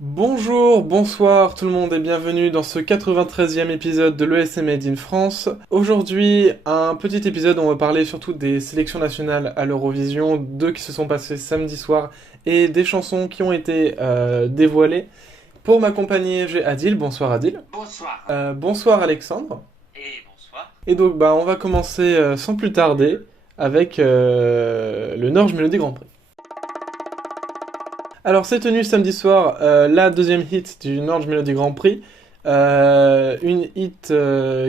Bonjour, bonsoir tout le monde et bienvenue dans ce 93e épisode de l'ESM Made in France. Aujourd'hui, un petit épisode où on va parler surtout des sélections nationales à l'Eurovision, deux qui se sont passées samedi soir et des chansons qui ont été dévoilées. Pour m'accompagner, j'ai Adil. Bonsoir Adil. Bonsoir. Bonsoir Alexandre. Et bonsoir. Et donc on va commencer sans plus tarder avec le Norge Melody Grand Prix. Alors, c'est tenu samedi soir la deuxième hit du Norge Melody Grand Prix. Une hit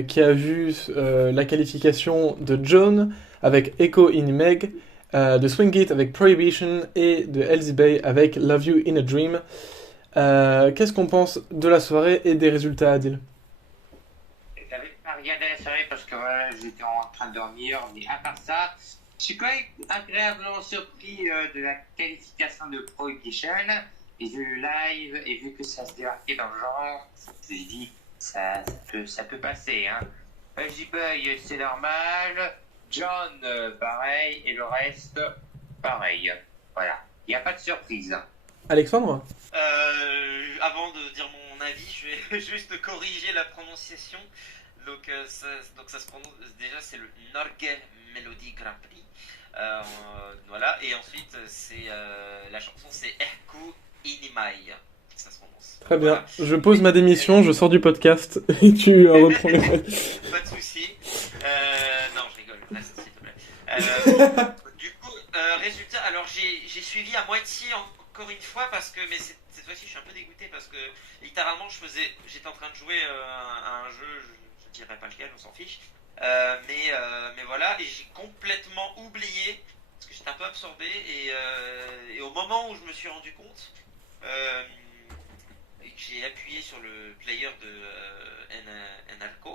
qui a vu la qualification de Joan avec Echo in Meg, de Swing It avec Prohibition et de Elsie Bay avec Love You in a Dream. Qu'est-ce qu'on pense de la soirée et des résultats, Adil? J'avais pas regardé la soirée parce que voilà, j'étais en train de dormir, mais à part ça, je suis quand même agréablement surpris de la qualification de Prohibition. Et vu le live et vu que ça se démarquait dans le genre, je me suis dit ça peut passer. Hein. J-Boy, c'est normal. John, pareil. Et le reste, pareil. Voilà. Il n'y a pas de surprise. Alexandre? Avant de dire mon avis, je vais juste corriger la prononciation. Donc ça se prononce déjà, c'est le Norge Melody Grand Prix. Voilà, et ensuite c'est la chanson, c'est Erku Inimai. Ça se prononce. Très bien. Voilà. Je pose ma démission, je sors du podcast et tu reprends les rênes. Pas de souci. Non, je rigole. Reste, s'il te plaît. Du coup, résultat. Alors j'ai suivi à moitié encore une fois parce que, mais cette fois-ci, je suis un peu dégoûté parce que littéralement, j'étais en train de jouer à un jeu. Je dirais pas lequel, on s'en fiche. Mais voilà, et j'ai complètement oublié parce que j'étais un peu absorbé et au moment où je me suis rendu compte. Et que j'ai appuyé sur le player de NRK,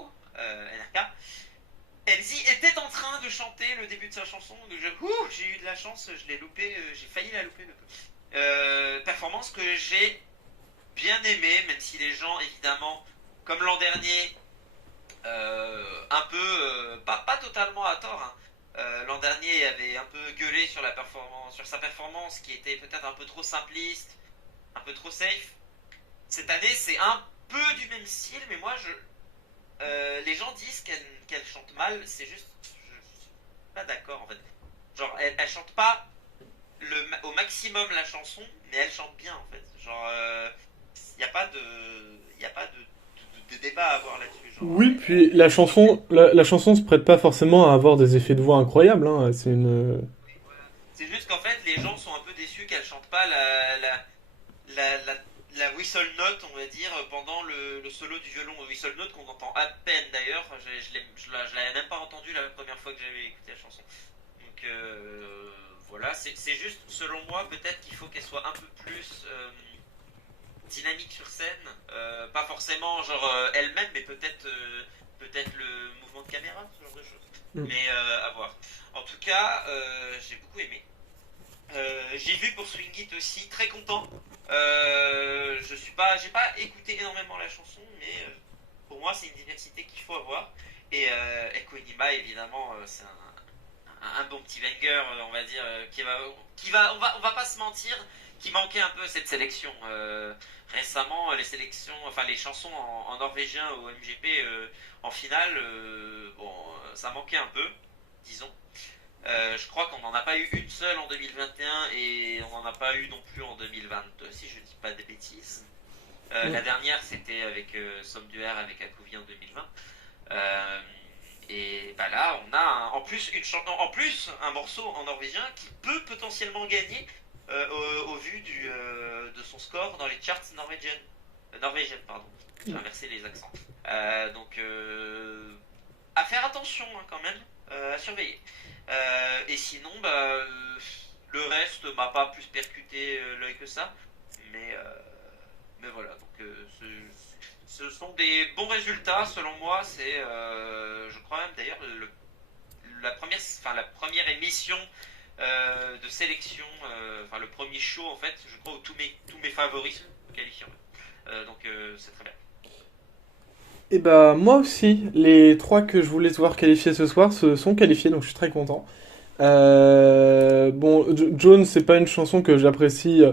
Elsie était en train de chanter le début de sa chanson. Donc j'ai eu de la chance, je l'ai loupé, j'ai failli la louper. Performance que j'ai bien aimée, même si les gens, évidemment, comme l'an dernier, un peu, pas totalement à tort, hein. L'an dernier avait un peu gueulé sur sa performance qui était peut-être un peu trop simpliste, un peu trop safe. Cette année, c'est un peu du même style, mais moi, les gens disent qu'elle chante mal. C'est juste, je suis pas d'accord en fait. Genre, elle chante pas au maximum la chanson, mais elle chante bien en fait. Genre, il y a pas de débat à avoir là-dessus. Genre, Oui, puis la chanson, la chanson se prête pas forcément à avoir des effets de voix incroyables, hein. C'est une... oui, voilà. C'est juste qu'en fait, les gens sont un peu déçus qu'elle chante pas la whistle note, on va dire, pendant le solo du violon. Whistle note qu'on entend à peine d'ailleurs. Je l'avais même pas entendu la première fois que j'avais écouté la chanson. Donc voilà, c'est juste, selon moi, peut-être qu'il faut qu'elle soit un peu plus dynamique sur scène. Pas forcément genre elle-même, mais peut-être le mouvement de caméra, ce genre de choses. Mm. Mais à voir. En tout cas, j'ai beaucoup aimé. J'ai vu pour Swing It aussi, très content. J'ai pas écouté énormément la chanson, mais pour moi c'est une diversité qu'il faut avoir. Et Echo Inima évidemment, c'est un bon petit banger, on va dire, on va pas se mentir, qui manquait un peu cette sélection. Récemment, les sélections, enfin les chansons en norvégien au MGP en finale, bon, ça manquait un peu, disons. Je crois qu'on n'en a pas eu une seule en 2021 et on n'en a pas eu non plus en 2022, si je dis pas de bêtises. La dernière, c'était avec Somme du R avec Akovi en 2020. Et bah là, on a en plus un morceau en norvégien qui peut potentiellement gagner au vu de son score dans les charts norvégiennes, pardon. J'ai inversé les accents. Donc à faire attention hein, quand même, à surveiller. Et sinon, le reste m'a pas plus percuté l'œil que ça. Mais, euh, mais voilà, donc ce sont des bons résultats selon moi. C'est, je crois même d'ailleurs, la première émission de sélection, enfin le premier show en fait, je crois où tous mes favoris sont qualifiés. Donc c'est très bien. Et bah moi aussi, les trois que je voulais voir qualifiés ce soir se sont qualifiés, donc je suis très content. Bon, Jones, c'est pas une chanson que j'apprécie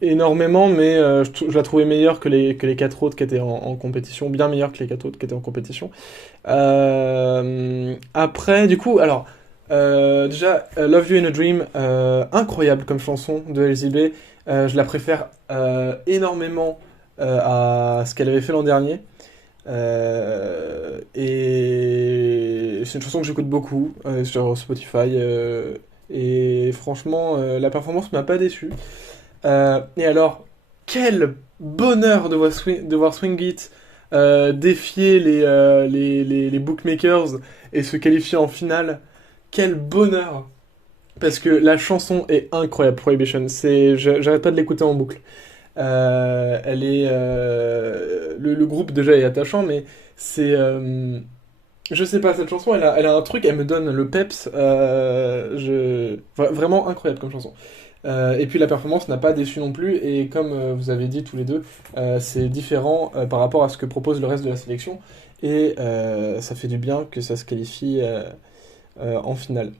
énormément, mais je la trouvais meilleure que les quatre autres qui étaient en compétition, bien meilleure que les quatre autres qui étaient en compétition. Après, du coup, alors, déjà, Love You in a Dream, incroyable comme chanson de LZB. Je la préfère énormément à ce qu'elle avait fait l'an dernier. Et c'est une chanson que j'écoute beaucoup sur Spotify. Et franchement, la performance m'a pas déçu. Et alors, quel bonheur de voir Swing It défier les bookmakers et se qualifier en finale. Quel bonheur! Parce que la chanson est incroyable, Prohibition. J'arrête pas de l'écouter en boucle. Elle est, le groupe déjà est attachant, mais c'est, je sais pas, cette chanson, elle a un truc, elle me donne le peps. Vraiment incroyable comme chanson. Et puis la performance n'a pas déçu non plus, et comme vous avez dit tous les deux, c'est différent par rapport à ce que propose le reste de la sélection, et ça fait du bien que ça se qualifie en finale.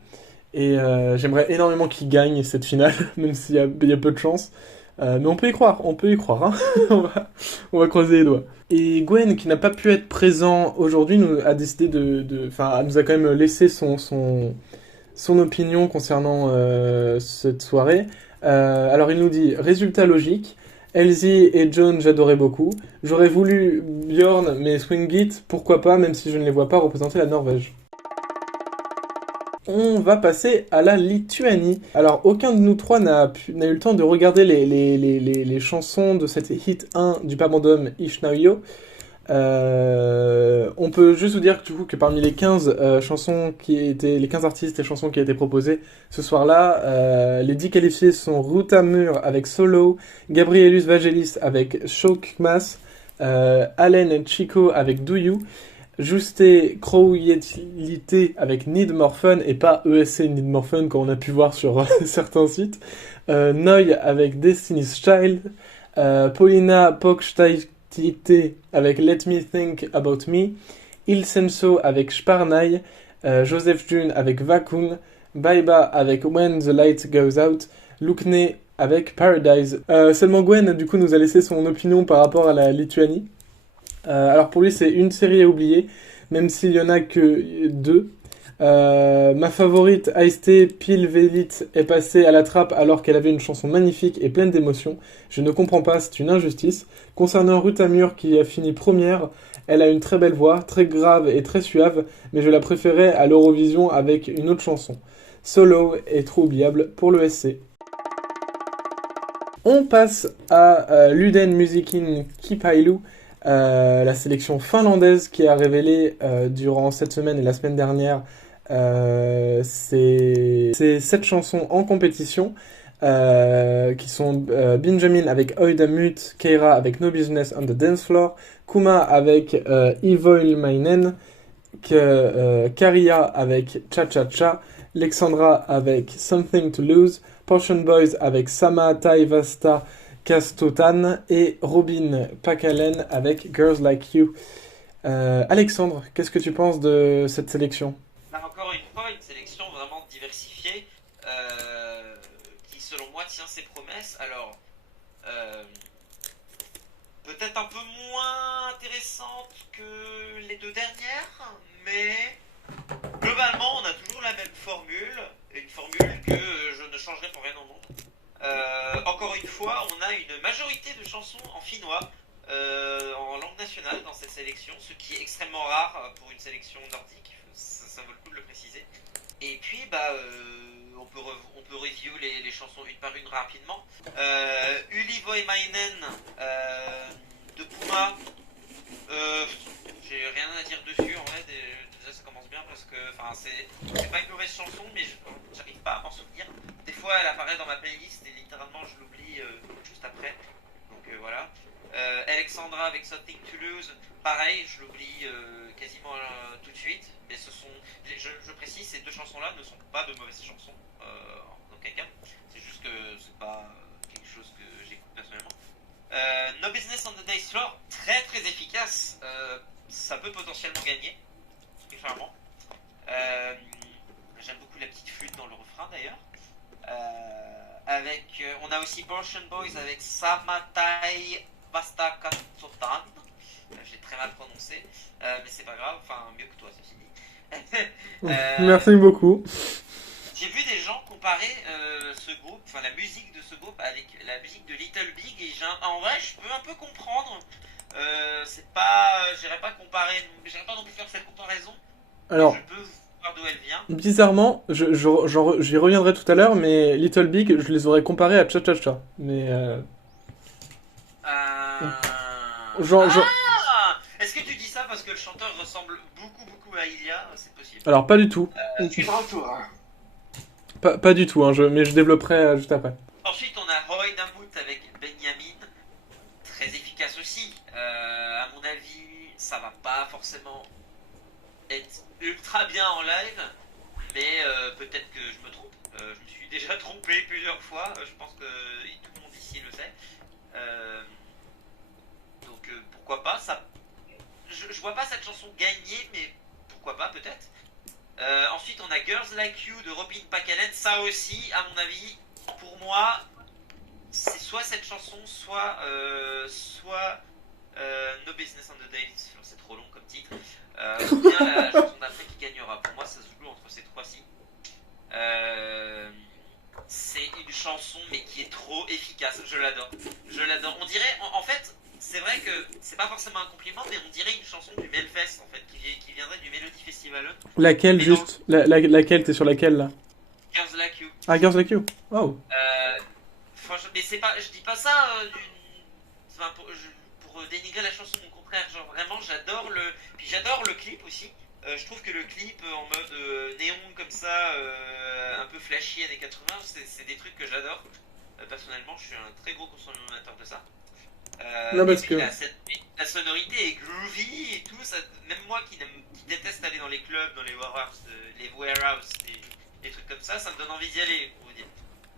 Et j'aimerais énormément qu'il gagne cette finale, même il y a peu de chance. Mais on peut y croire, hein. On va croiser les doigts. Et Gwen, qui n'a pas pu être présent aujourd'hui, a décidé enfin, nous a quand même laissé son opinion concernant cette soirée. Alors il nous dit, résultat logique, Elsie et John j'adorais beaucoup. J'aurais voulu Björn, mais Swing It, pourquoi pas, même si je ne les vois pas représenter la Norvège. On va passer à la Lituanie. Alors, aucun de nous trois n'a eu le temps de regarder les chansons de cette hit 1 du Pabandom Ishnauyo. On peut juste vous dire que parmi les 15 chansons les 15 artistes et chansons qui étaient proposées ce soir-là, les 10 qualifiés sont Ruta Mur avec Solo, Gabrielus Vagelis avec Shokmas, Allen et Chico avec Do You, Juste Crowyelité avec Need More Fun et pas ESC Need More Fun comme on a pu voir sur certains sites, Noy avec Destiny's Child, Paulina Pokštaitė avec Let Me Think About Me, Il Senso avec Sparnai, Joseph June avec Vakun, Baiba avec When the Light Goes Out, Lukne avec Paradise. Seulement Gwen du coup nous a laissé son opinion par rapport à la Lituanie. Alors pour lui c'est une série à oublier, même s'il y en a que deux. Ma favorite, Ice-T, Pile Velit, est passée à la trappe alors qu'elle avait une chanson magnifique et pleine d'émotions. Je ne comprends pas, c'est une injustice. Concernant Ruth Amur qui a fini première, elle a une très belle voix, très grave et très suave, mais je la préférais à l'Eurovision avec une autre chanson. Solo est trop oubliable pour le SC. On passe à Luden Musikin Kipailu, la sélection finlandaise qui a révélé durant cette semaine et la semaine dernière ces 7 chansons en compétition qui sont Benjamin avec Oidamut, Keira avec No Business on the Dance Floor, Kuma avec Ivoilmainen, Karia avec Cha Cha Cha, Alexandra avec Something to Lose, Potion Boys avec Sama Taivasta Kastotan et Robin Pakalen avec Girls Like You. Alexandre, qu'est-ce que tu penses de cette sélection? Encore une fois, une sélection vraiment diversifiée qui, selon moi, tient ses promesses. Alors, peut-être un peu moins intéressante que les deux dernières, mais globalement, on a toujours la même formule, une formule que je ne changerai pour rien au monde. Encore une fois, on a une majorité de chansons en finnois en langue nationale dans cette sélection, ce qui est extrêmement rare pour une sélection nordique, ça vaut le coup de le préciser. Et puis, on peut review les chansons une par une rapidement. Uli Voimainen de Puma, j'ai rien à dire dessus en vrai, déjà ça commence bien parce que c'est pas une mauvaise chanson, mais j'arrive pas à m'en souvenir. Des fois elle apparaît dans ma playlist et littéralement je l'oublie juste après. Donc voilà. Alexandra avec Something to Lose, pareil, je l'oublie quasiment tout de suite. Mais je précise, ces deux chansons-là ne sont pas de mauvaises chansons en aucun cas. C'est juste que c'est pas quelque chose que j'écoute personnellement. No Business on the Dance Floor, très très efficace. ça peut potentiellement gagner, clairement. J'aime beaucoup la petite flûte dans le refrain d'ailleurs. On a aussi Portion Boys avec Samatai Basta Katsotan. J'ai très mal prononcé, mais c'est pas grave, enfin mieux que toi, ceci dit. Merci beaucoup. J'ai vu des gens comparer ce groupe, enfin la musique de ce groupe avec la musique de Little Big, et en vrai je peux un peu comprendre. C'est pas, j'irai pas non plus faire cette comparaison. Alors, je peux voir d'où elle vient. bizarrement, j'y reviendrai tout à l'heure, mais Little Big, je les aurais comparés à Cha Cha Cha. Mais Est-ce que tu dis ça parce que le chanteur ressemble beaucoup à Ilia? C'est possible. Alors, pas du tout. Je suis de retour. Pas du tout, hein, mais je développerai juste après. Ensuite, on a Roy Damut avec Benjamin. Très efficace aussi. À mon avis, ça va pas forcément être ultra bien en live, mais peut-être que je me trompe. Je me suis déjà trompé plusieurs fois. Je pense que tout le monde ici le sait. Donc pourquoi pas ça. Je vois pas cette chanson gagner, mais pourquoi pas peut-être. Ensuite, on a Girls Like You de Robin Pacalen. Ça aussi, à mon avis, pour moi, c'est soit cette chanson, soit No Business on the Dance. C'est trop long comme titre. Ou bien la chanson d'après qui gagnera. Pour moi, ça se joue entre ces trois-ci. C'est une chanson, mais qui est trop efficace. Je l'adore. On dirait, en fait, c'est vrai que c'est pas forcément un compliment, mais on dirait une chanson du Melfest, en fait, qui viendrait du Melody Festival. Laquelle, juste laquelle, t'es sur laquelle, là? Girls Like You. Ah, Girls Like You. Wow. Franchement, mais c'est pas, je dis pas ça pour dénigrer la chanson, au contraire. Genre, vraiment, j'adore le clip aussi. Je trouve que le clip en mode néon comme ça, un peu flashy années 80, c'est des trucs que j'adore. Personnellement, je suis un très gros consommateur de ça. Non, parce que la sonorité est groovy et tout. Ça, même moi qui déteste aller dans les clubs, dans les warehouses, des trucs comme ça me donne envie d'y aller, pour vous dire.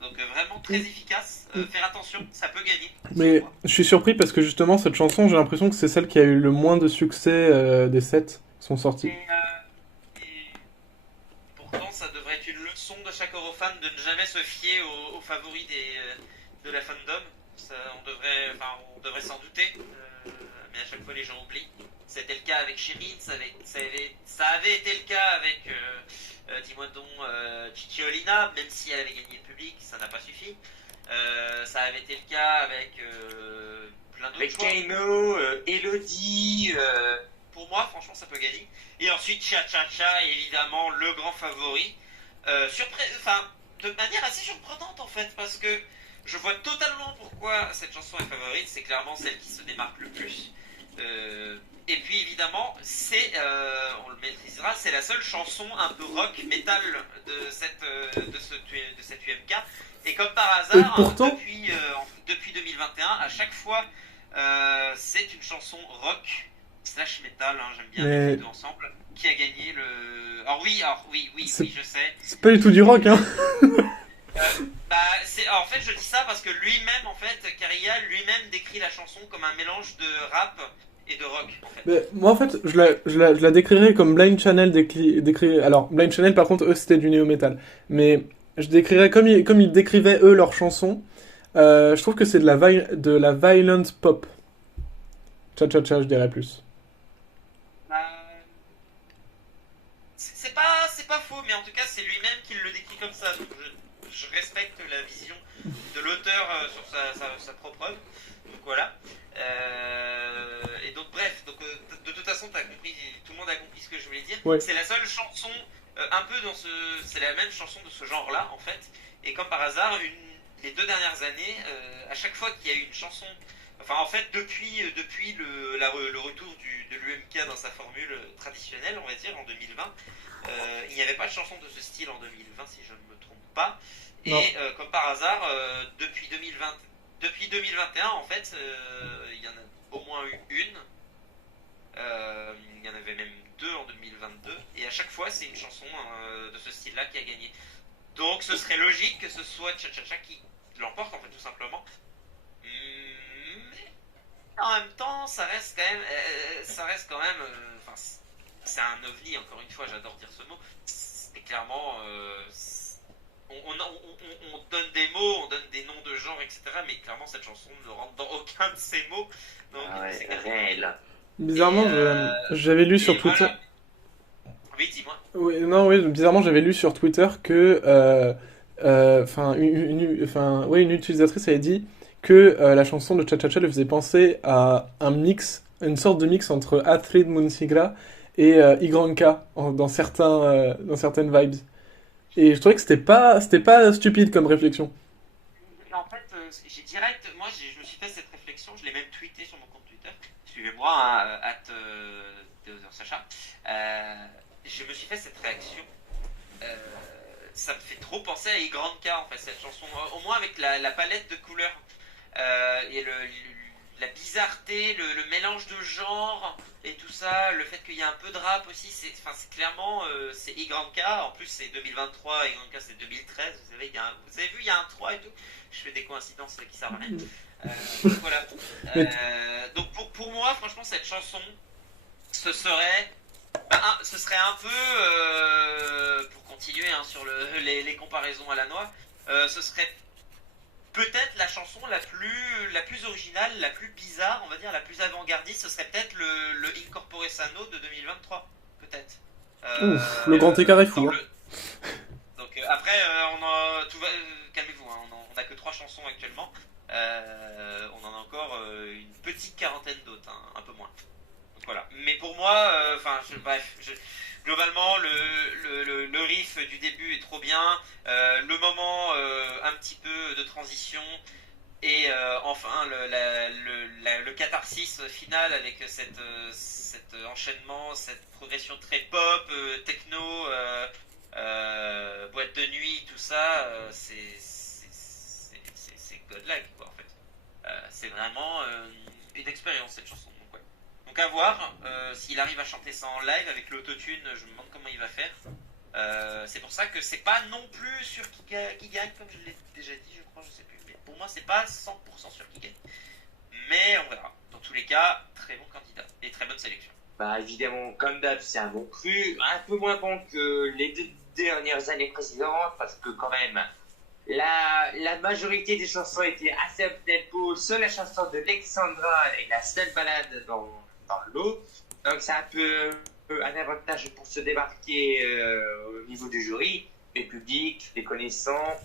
Donc vraiment très efficace. Faire attention, ça peut gagner. Mais je suis surpris parce que justement cette chanson, j'ai l'impression que c'est celle qui a eu le moins de succès des 7 qui sont sortis. Et pourtant, ça devrait être une leçon de chaque Eurofan de ne jamais se fier aux favoris de la fandom. Ça, on devrait s'en douter, mais à chaque fois les gens oublient. C'était le cas avec Shirin, ça avait été le cas avec dis-moi donc Cicciolina, même si elle avait gagné le public, ça n'a pas suffi. Ça avait été le cas avec plein d'autres choix. Avec Kaino, Elodie. Pour moi, franchement, ça peut gagner. Et ensuite, Cha Cha Cha, évidemment, le grand favori. De manière assez surprenante en fait, parce que je vois totalement pourquoi cette chanson est favorite. C'est clairement celle qui se démarque le plus. Et puis évidemment, on le maîtrisera, c'est la seule chanson un peu rock metal de cette UMK. Et comme par hasard, pourtant... depuis 2021, à chaque fois, c'est une chanson rock / metal, hein, j'aime bien les deux ensemble, qui a gagné le. Alors oui, je sais. C'est pas du tout du rock, hein. En fait, je dis ça parce que lui-même, en fait, Kariya lui-même décrit la chanson comme un mélange de rap et de rock. En fait. Mais moi, en fait, je la décrirais comme Blind Channel décrit. Alors, Blind Channel, par contre, eux, c'était du néo-metal. Mais je décrirais comme ils décrivaient eux leurs chansons. Je trouve que c'est de la violent pop. Cha cha cha, je dirais plus. C'est pas faux, mais en tout cas, c'est lui-même qui le décrit comme ça. Donc je respecte la vision de l'auteur sur sa propre œuvre. Donc voilà. Et donc bref, de toute façon, t'as compris, tout le monde a compris ce que je voulais dire. Ouais. C'est la seule chanson un peu c'est la même chanson de ce genre-là en fait. Et comme par hasard, les 2 dernières années, à chaque fois qu'il y a eu une chanson, enfin en fait depuis le retour de l'UMK dans sa formule traditionnelle, on va dire en 2020, il n'y avait pas de chanson de ce style en 2020 si je ne me trompe pas. Et comme par hasard, depuis 2021 en fait, il y en a au moins eu une. Il y en avait même 2 en 2022. Et à chaque fois, c'est une chanson de ce style-là qui a gagné. Donc ce serait logique que ce soit Cha Cha Cha qui l'emporte en fait tout simplement. Mais En même temps, ça reste quand même, enfin, c'est un ovni. Encore une fois, j'adore dire ce mot. C'est clairement, on donne des mots, on donne des noms de genres, etc. Mais clairement, cette chanson ne rentre dans aucun de ces mots. Donc, Ah ouais, c'est réel. Bizarrement, j'avais lu sur et Twitter. voilà. Oui, dis-moi. Oui, non, oui, bizarrement, j'avais lu sur Twitter que, enfin, ouais, une utilisatrice avait dit que la chanson de Cha Cha Cha lui faisait penser à un mix, une sorte de mix entre Astrid Munsigra et Igranka dans certaines vibes. Et je trouvais que c'était pas stupide comme réflexion. En fait, j'ai direct, moi, je me suis fait cette réflexion, je l'ai même tweeté sur mon compte Twitter. Suivez-moi, hein, Sacha. Je me suis fait cette réaction. Euh, Ça me fait trop penser à Igranka, en fait, cette chanson. Au moins avec la palette de couleurs. Et la bizarreté, le mélange de genres et tout ça, le fait qu'il y a un peu de rap aussi, c'est clairement c'est Igranka. En plus, c'est 2023, Igranka c'est 2013. Vous savez, vous avez vu, il y a un 3 et tout. Je fais des coïncidences qui servent à rien. Voilà. Mais Donc pour moi, franchement, cette chanson, ce serait ce serait un peu, pour continuer hein, sur les comparaisons à la noix, ce serait peut-être la chanson la plus originale, la plus bizarre, on va dire, la plus avant-gardiste, ce serait peut-être le Incorpore Sano de 2023, peut-être. Ouf, le grand écart est fou. Hein. Donc après, calmez-vous, hein, on a que 3 chansons actuellement. On en a encore une petite quarantaine d'autres, hein, un peu moins. Donc voilà. Mais pour moi, globalement, le riff du début est trop bien. Le moment un petit peu de transition et enfin le catharsis final avec cet enchaînement, cette progression très pop, techno, boîte de nuit, tout ça, c'est godlike quoi en fait. C'est vraiment une expérience cette chanson. Donc à voir s'il arrive à chanter ça en live avec l'autotune, je me demande comment il va faire. C'est pour ça que c'est pas non plus sûr qui gagne, comme je l'ai déjà dit, je crois, je sais plus. Mais pour moi, c'est pas 100% sûr qu'il gagne. Mais on verra. Dans tous les cas, très bon candidat et très bonne sélection. Bah évidemment, comme d'hab, c'est un bon cru, un peu moins bon que les 2 dernières années précédentes, parce que quand même, la majorité des chansons étaient assez up-tempo. Seule la chanson de Alexandra est la seule balade dans le lot. Donc c'est un peu un avantage pour se démarquer au niveau du jury. Les publics, les connaissants.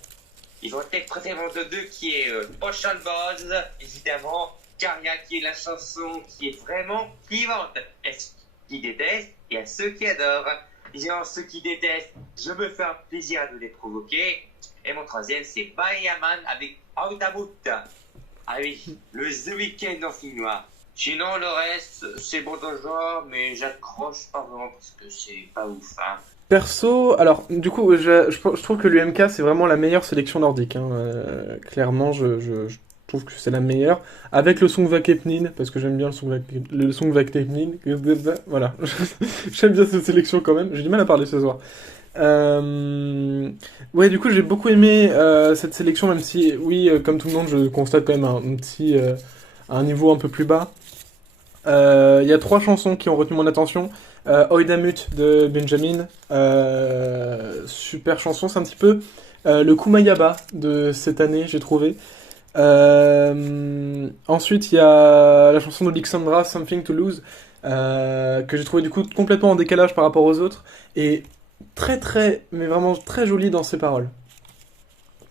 Ils vont être préférés de deux qui est Ocean Buzz, évidemment. Caria qui est la chanson qui est vraiment clivante. Et ceux qui détestent, il y a ceux qui adorent. Disons ceux qui détestent, je me fais un plaisir de les provoquer. Et mon troisième, c'est Bayaman avec Audamut. Ah oui, le The Weeknd en finnois. Sinon, le reste, c'est bon dans le genre, mais j'accroche pas vraiment parce que c'est pas ouf. Hein. Perso, alors, du coup, je trouve que l'UMK, c'est vraiment la meilleure sélection nordique. Hein. Clairement, je trouve que c'est la meilleure. Avec le Songvakeppnin, parce que j'aime bien le Songvakeppnin. Voilà. J'aime bien cette sélection quand même. J'ai du mal à parler ce soir. Ouais, du coup, j'ai beaucoup aimé cette sélection, même si, oui, comme tout le monde, je constate quand même un niveau un peu plus bas. Il y a 3 chansons qui ont retenu mon attention. Oidamut de Benjamin, super chanson, c'est un petit peu le Kumayaba de cette année, j'ai trouvé. Ensuite, il y a la chanson d'Alexandra, Something to Lose, que j'ai trouvé du coup complètement en décalage par rapport aux autres, et mais vraiment très jolie dans ses paroles.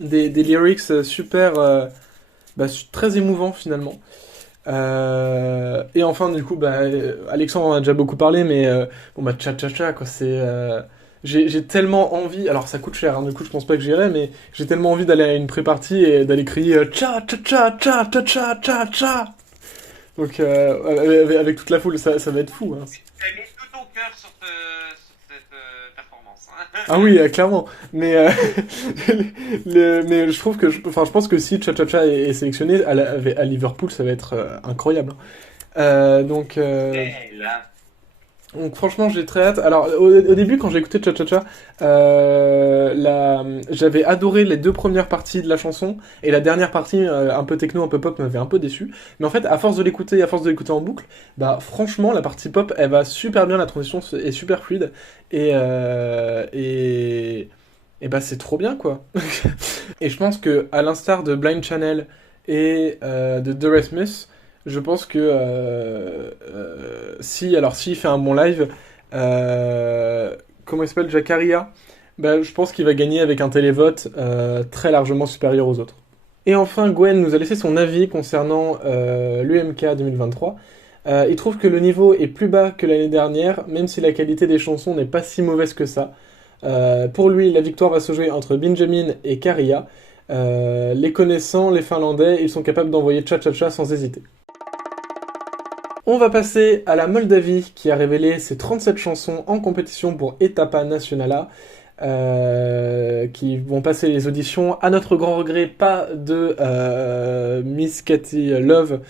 Des lyrics super, très émouvants finalement. Et enfin, du coup, Alexandre en a déjà beaucoup parlé, mais Cha Cha Cha, quoi, j'ai tellement envie, alors ça coûte cher, hein, du coup je pense pas que j'irai, mais j'ai tellement envie d'aller à une pré-partie et d'aller crier Cha Cha Cha Cha Cha Cha Cha Cha. Donc avec toute la foule, ça va être fou. Hein. Tu as mis tout ton cœur sur cette performance. Hein. Ah oui, clairement. Mais mais je trouve que, je pense que si Cha Cha Cha est sélectionné à Liverpool, ça va être incroyable. Donc Donc franchement, j'ai très hâte. Alors au début, quand j'ai écouté Cha Cha Cha, j'avais adoré les 2 premières parties de la chanson, et la dernière partie, un peu techno, un peu pop, m'avait un peu déçu. Mais en fait, à force de l'écouter, en boucle, bah franchement, la partie pop, elle va super bien, la transition est super fluide, et et bah c'est trop bien quoi. Et je pense que à l'instar de Blind Channel et de D'Erasmus, je pense que s'il fait un bon live, comment il s'appelle, Jakaria, bah, je pense qu'il va gagner avec un télévote très largement supérieur aux autres. Et enfin, Gwen nous a laissé son avis concernant l'UMK 2023. Il trouve que le niveau est plus bas que l'année dernière, même si la qualité des chansons n'est pas si mauvaise que ça. Pour lui, la victoire va se jouer entre Benjamin et Karia. Les connaissant, les Finlandais, ils sont capables d'envoyer Cha Cha Cha sans hésiter. On va passer à la Moldavie qui a révélé ses 37 chansons en compétition pour Etapa Națională, qui vont passer les auditions. À notre grand regret, pas de Miss Katy Love.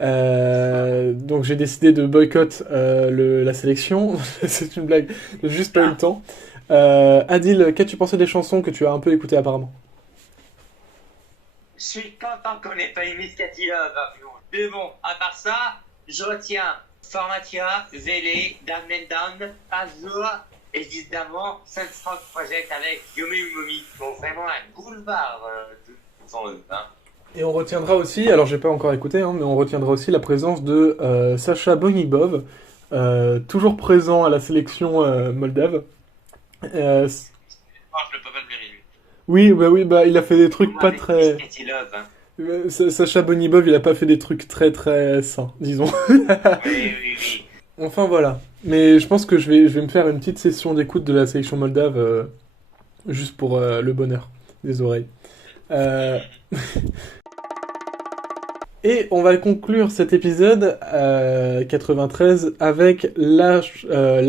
Donc j'ai décidé de boycott la sélection. C'est une blague, j'ai juste pas eu le temps. Adil, qu'as-tu pensé des chansons que tu as un peu écoutées apparemment? Je suis content qu'on n'ait pas eu Miss Katy Love. Mais bon, à part ça, je retiens Formatia, Vele, Down and Down, Azur, et évidemment Sunstrong Project avec Yumi Momi. Bon, vraiment un boulevard devant eux. Hein. Et on retiendra aussi, alors j'ai pas encore écouté, hein, mais on retiendra aussi la présence de Sacha Bonibov, toujours présent à la sélection moldave. Je le peux pas le mériter. Oui, il a fait des trucs pas très... Miss Katy Love, hein. Sacha Bonibov, il a pas fait des trucs très très sains, disons. Oui. Enfin voilà. Mais je pense que je vais me faire une petite session d'écoute de la sélection moldave, juste pour le bonheur des oreilles. Et on va conclure cet épisode 93 avec la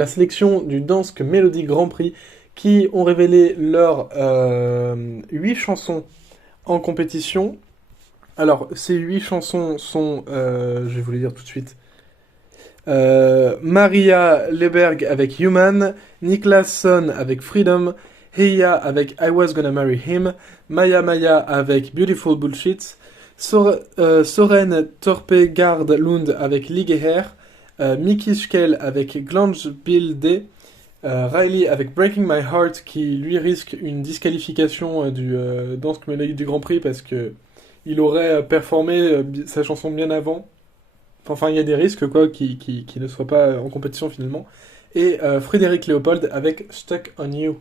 sélection du Dansk Melody Grand Prix qui ont révélé leurs 8 chansons en compétition. Alors, ces 8 chansons sont, je vais vous les dire tout de suite, Maria Leberg avec Human, Niklas Son avec Freedom, Heya avec I Was Gonna Marry Him, Maya Maya avec Beautiful Bullshit, Soren Torpegard Lund avec Ligeher, Mickey Schkel avec Glange Bilde, Riley avec Breaking My Heart qui lui risque une disqualification du Dansk Melody du Grand Prix parce que il aurait performé sa chanson bien avant. Enfin, il y a des risques quoi qui ne soient pas en compétition finalement. Et Frédéric Léopold avec Stuck on You.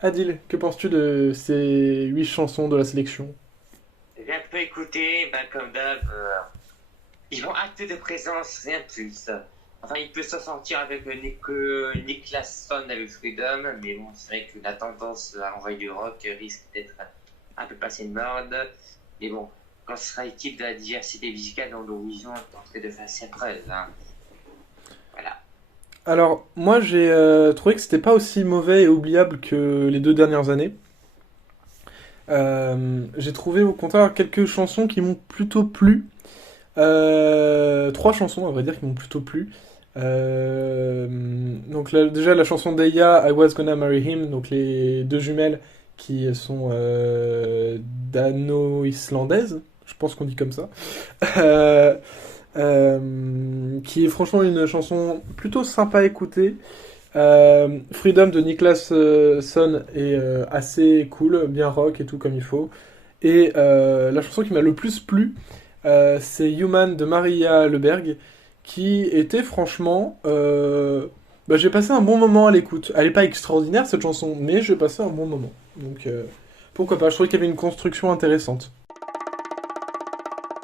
Adil, que penses-tu de ces 8 chansons de la sélection? J'ai un peu écouté, comme d'hab, ils vont acte de présence, rien de plus. Enfin, il peut s'en sortir avec Niklas Son avec Freedom, mais bon, c'est vrai que la tendance à envoyer du rock risque d'être un peu passée de mode. Mais bon, quand sera-t-il de la diversité musicale dans l'Eurovision, tenterait de faire ses preuves. Hein. Voilà. Alors, moi j'ai trouvé que c'était pas aussi mauvais et oubliable que les 2 dernières années. J'ai trouvé au contraire quelques chansons qui m'ont plutôt plu. 3 chansons, à vrai dire, qui m'ont plutôt plu. Donc déjà la chanson d'Eya, I Was Gonna Marry Him, donc les 2 jumelles qui sont dano-islandaises, je pense qu'on dit comme ça. Qui est franchement une chanson plutôt sympa à écouter. Freedom de Niklas Son est assez cool, bien rock et tout comme il faut. Et la chanson qui m'a le plus plu, c'est Human de Maria Leberg, qui était franchement... j'ai passé un bon moment à l'écoute. Elle est pas extraordinaire cette chanson, mais j'ai passé un bon moment. Donc pourquoi pas, je trouvais qu'il y avait une construction intéressante.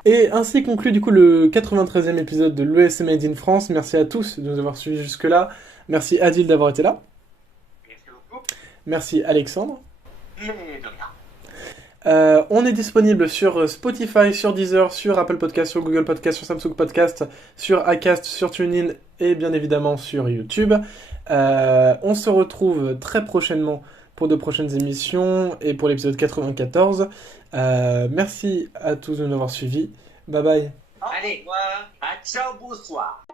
Et ainsi conclut du coup le 93e épisode de l'ESC Made in France. Merci à tous de nous avoir suivis jusque-là. Merci Adil d'avoir été là. Merci beaucoup. Merci Alexandre. Mais de rien. On est disponible sur Spotify, sur Deezer, sur Apple Podcast, sur Google Podcast, sur Samsung Podcast, sur Acast, sur TuneIn et bien évidemment sur YouTube. On se retrouve très prochainement pour de prochaines émissions et pour l'épisode 94. Merci à tous de nous avoir suivis. Bye bye. Allez, ciao, bonsoir.